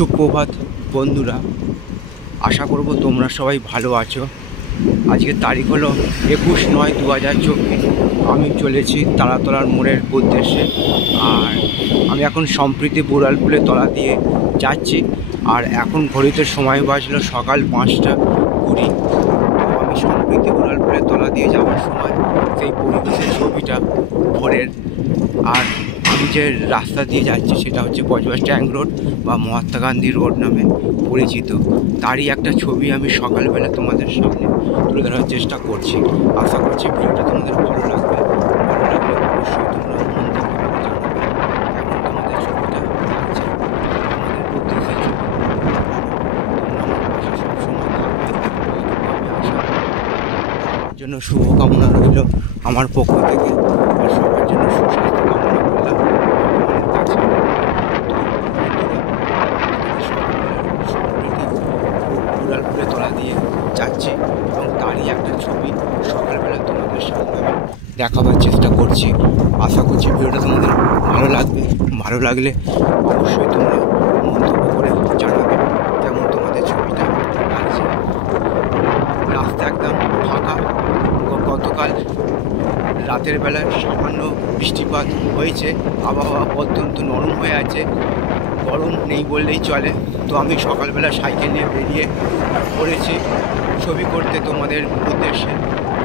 সুপ্রভাত বন্ধুরা, আশা করব তোমরা সবাই ভালো আছো। আজকের তারিখ হলো 21/9/2024। আমি চলেছি তারাতলার মোড়ের উদ্দেশ্যে। আর আমি এখন সম্প্রীতি বুড়ালপুলের তলা দিয়ে যাচ্ছি। আর এখন ঘড়িতে সময় বাজলো সকাল 5টা 20। তো আমি সম্প্রীতি বুড়ালপুলের তলা দিয়ে যাওয়ার সময় সেই পরিবেশের ছবিটা ভোরের। আর আমি যে রাস্তা দিয়ে যাচ্ছি সেটা হচ্ছে বজবজ ট্যাঙ্ক রোড বা মহাত্মা গান্ধী রোড নামে পরিচিত। তারই একটা ছবি আমি সকালবেলা তোমাদের সামনে তুলে ধরার চেষ্টা করছি। আশা করছি ভিডিওটা তোমাদের ভালো লাগবে। ভালো লাগলে অবশ্যই তোমরা মন্তব্য করে জানাবে কেমন তোমাদের ছবিটা লাগছে। আমাদের প্রত্যেকের ছবি তোমরা আমার পাশে সবসময় থাকবে, এইটুকু আমি আশা করি। সবার জন্য শুভকামনা রইল আমার পক্ষ থেকে, আর সবার জন্য সুস্বাস্থ্য কামনা করলাম ভগবানের কাছে। বুড়ালপুলের তলা দিয়ে যাচ্ছি এবং তারই একটা ছবি সকালবেলা তোমাদের সামনে আমি দেখাবার চেষ্টা করছি। আশা করছি ভিডিওটা তোমাদের ভালো লাগবে। ভালো লাগলে অবশ্যই তোমরা মন্তব্য করে জানাবে কেমন তোমাদের ছবিটা লাগছে। রাস্তা একদম ফাঁকা। গতকাল রাতের বেলায় সামান্য বৃষ্টিপাত হয়েছে, আবহাওয়া অত্যন্ত নরম হয়ে আছে, গরম নেই বললেই চলে। তো আমি সকালবেলা সাইকেল নিয়ে বেরিয়ে পড়েছি ছবি করতে তোমাদের উদ্দেশ্যে,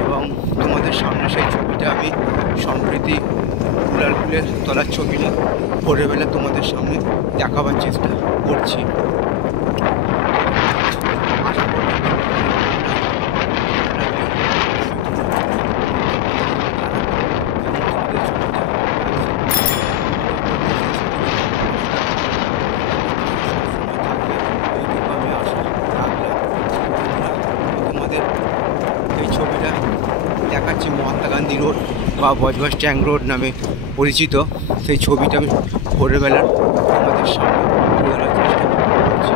এবং তোমাদের সামনে সেই ছবিটা আমি সম্প্রীতি বুড়ালপুলের তলার ছবিটা ভোরবেলা তোমাদের সামনে দেখাবার চেষ্টা করছি। এই ছবিটা দেখাচ্ছি মহাত্মা গান্ধী রোড বা বজবজ ট্যাঙ্ক রোড নামে পরিচিত। সেই ছবিটা আমি ভোরবেলার তোমাদের সামনে তুলে ধরার চেষ্টা করছি।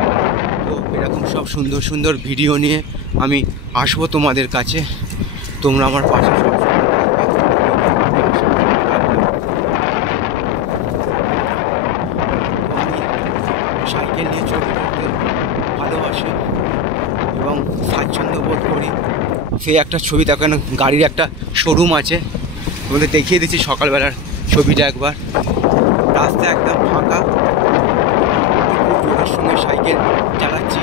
তো এরকম সব সুন্দর সুন্দর ভিডিও নিয়ে আমি আসবো তোমাদের কাছে। তোমরা আমার পাশে সাইকেল নিয়ে ছবি করতে ভালোবাসি এবং স্বাচ্ছন্দ্য বোধ করি। সেই একটা ছবি দেখো, গাড়ির একটা শোরুম আছে, তোমাদের দেখিয়ে দিচ্ছি সকালবেলার ছবিটা একবার। রাস্তা একদম ফাঁকা, খুব জোরের সঙ্গে সাইকেল চালাচ্ছি।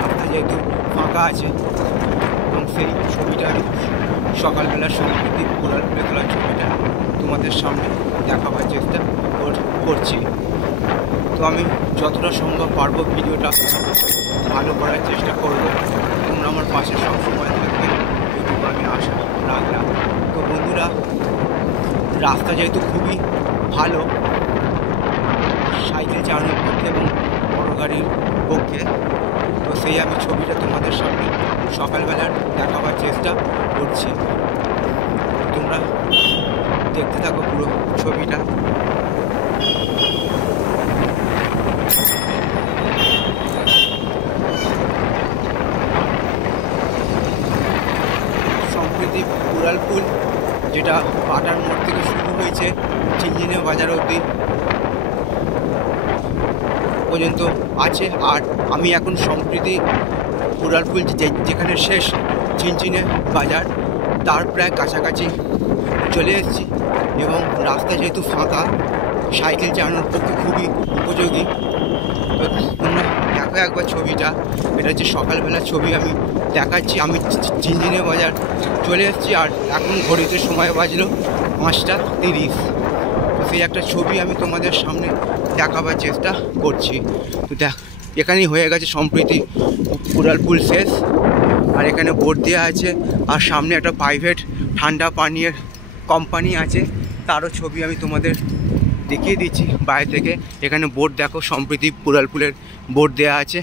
রাস্তা যেহেতু ফাঁকা আছে, এবং সেই ছবিটা আমি সকালবেলার সম্প্রীতি বুড়ালপুলে তোলার ছবিটা তোমাদের সামনে দেখাবার চেষ্টা করছি। তো আমি যতটা সম্ভব পারবো ভিডিওটা ভালো করার চেষ্টা করব। তোমরা আমার পাশে সবসময় থাকবে, এইটুকু আমি আশা রাখলাম। তো বন্ধুরা, রাস্তা যেহেতু খুবই ভালো সাইকেল চালানোর পক্ষে এবং বড় গাড়ির পক্ষে, তো সেই আমি ছবিটা তোমাদের সামনে সকালবেলার দেখাবার চেষ্টা করছি। তোমরা দেখতে থাকো পুরো ছবিটা। সম্প্রীতি বুড়ালপুল, যেটা পাটার মোড় থেকে শুরু হয়েছে চিনচিনে বাজার অবধি পর্যন্ত আছে। আর আমি এখন সম্প্রীতি বুড়ালপুল যেখানে শেষ চিনচিনে বাজার তার প্রায় কাছাকাছি চলে এসেছি, এবং রাস্তা যেহেতু ফাঁকা সাইকেল চালানোর পক্ষে খুবই উপযোগী। তো তোমরা দেখো একবার ছবিটা। এটা হচ্ছে সকালবেলার ছবি আমি দেখাচ্ছি। আমি চিনচিনে বাজার চলে এসেছি আর এখন ঘড়িতে সময় বাজলো 5টা 30। তো সেই একটা ছবি আমি তোমাদের সামনে দেখাবার চেষ্টা করছি। তো এখানেই হয়ে গেছে সম্প্রীতি বুড়ালপুল শেষ। আর এখানে বোর্ড দেওয়া আছে, আর সামনে একটা প্রাইভেট ঠান্ডা পানীয়ের কোম্পানি আছে, তারও ছবি আমি তোমাদের দেখিয়ে দিচ্ছি বাইরে থেকে। এখানে বোর্ড দেখো, সম্প্রীতি বুড়ালপুলের বোর্ড দেওয়া আছে।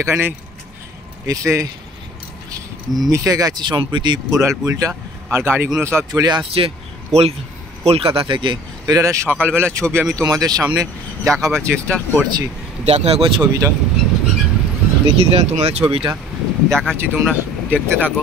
এখানে এসে মিশে গেছে সম্প্রীতি বুড়ালপুলটা, আর গাড়িগুলো সব চলে আসছে কলকাতা থেকে। তো এটা সকালবেলার ছবি আমি তোমাদের সামনে দেখাবার চেষ্টা করছি। দেখো একবার ছবিটা, দেখিয়ে দিলাম তোমাদের ছবিটা দেখাচ্ছি, তোমরা দেখতে থাকো।